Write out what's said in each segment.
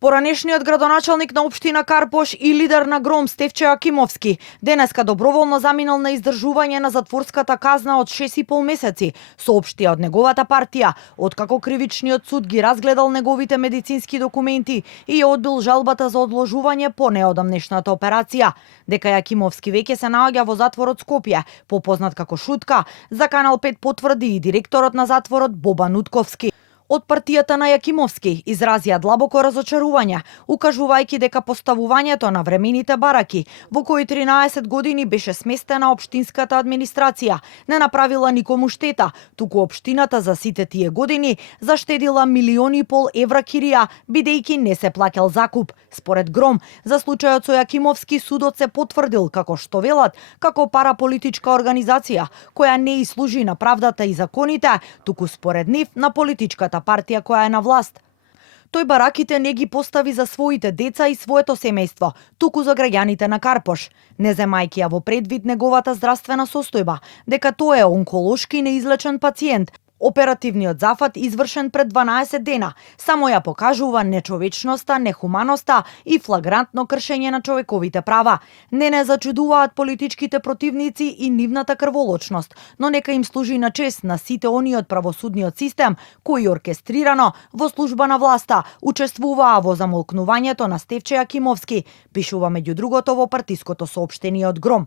Поранешниот градоначалник на општина Карпош и лидер на Гром Стефче Акимовски денеска доброволно заминал на издржување на затворската казна од 6,5 месеци, соопштија од неговата партија, откако кривичниот суд ги разгледал неговите медицински документи и ја одбил жалбата за одложување по неодамнешната операција. Дека Акимовски веќе се наоѓа во затворот Скопје, попознат како Шутка, за Канал 5 потврди и директорот на затворот Бобан Утковски. Од партијата на Јакимовски изразија длабоко разочарување, укажувајќи дека поставувањето на времените бараки, во кои 13 години беше сместена општинската администрација, не направила никому штета, туку општината за сите тие години заштедила 1,5 милиони евра кирија, бидејќи не се плаќал закуп. Според Гром, за случајот со Јакимовски судот се потврдил, како што велат, како параполитичка организација, која не служи на правдата и законите, туку според нив на политичката партија која е на власт. Тој бараките не ги постави за своите деца и своето семејство, туку за граѓаните на Карпош, не земајќи ја во предвид неговата здравствена состојба, дека тој е онколошки неизлечен пациент. Оперативниот зафат, извршен пред 12 дена, само ја покажува нечовечноста, нехуманоста и флагрантно кршење на човековите права. Не зачудуваат политичките противници и нивната крволочност, но нека им служи на чест на сите оние од правосудниот систем кои оркестрирано во служба на власта учествуваа во замолкнувањето на Стефче Акимовски, пишува меѓу другото во партиското соопштение од Гром.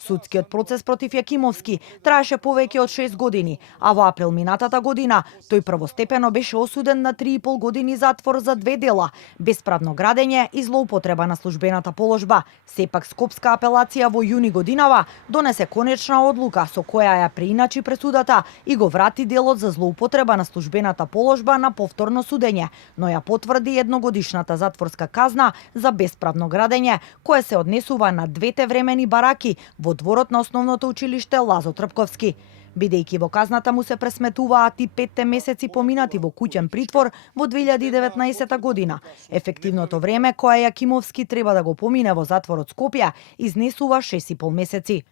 Судскиот процес против Јакимовски траеше повеќе од 6 години, а во април минатата година тој првостепено беше осуден на 3,5 години затвор за 2 дела: бесправно градење и злоупотреба на службената положба. Сепак Скопска апелација во јуни годинава донесе конечна одлука со која ја преиначи пресудата и го врати делот за злоупотреба на службената положба на повторно судење, но ја потврди едногодишната затворска казна за бесправно градење, кое се однесува на двете времени бараки во дворот на основното училиште Лазо Трпковски. Бидејќи во казната му се пресметуваат и 5 месеци поминати во куќен притвор во 2019 година. Ефективното време кое Јакимовски треба да го помине во затворот Скопје изнесува 6,5 месеци.